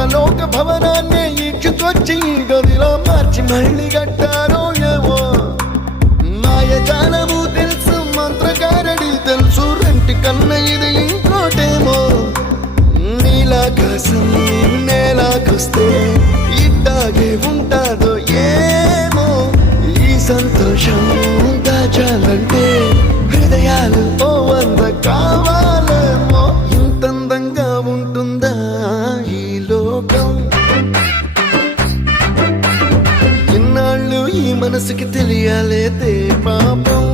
ఇంద్రలోక భవనాన్ని ఈడ్చుకొచ్చి గదిలో మార్చి మళ్ళీ కట్టారో ఏమో మాయజాలము తెలుసు మంత్రకారడి తెలుసు రెంటి కన్న ఇది ఇంకోటేమో నీలాకాశం నేలాకొస్తే ఇట్టాగే ఉంటాదో ఏమో ఈ సంతోషం దాచాలంటే హృదయాలు ఓ వంద కావాలేమో ఇంతందంగా ఉంటుందా ఈ లోకం ఇన్నాళ్ళు ఈ మనసుకి తెలియాలేదే పాపం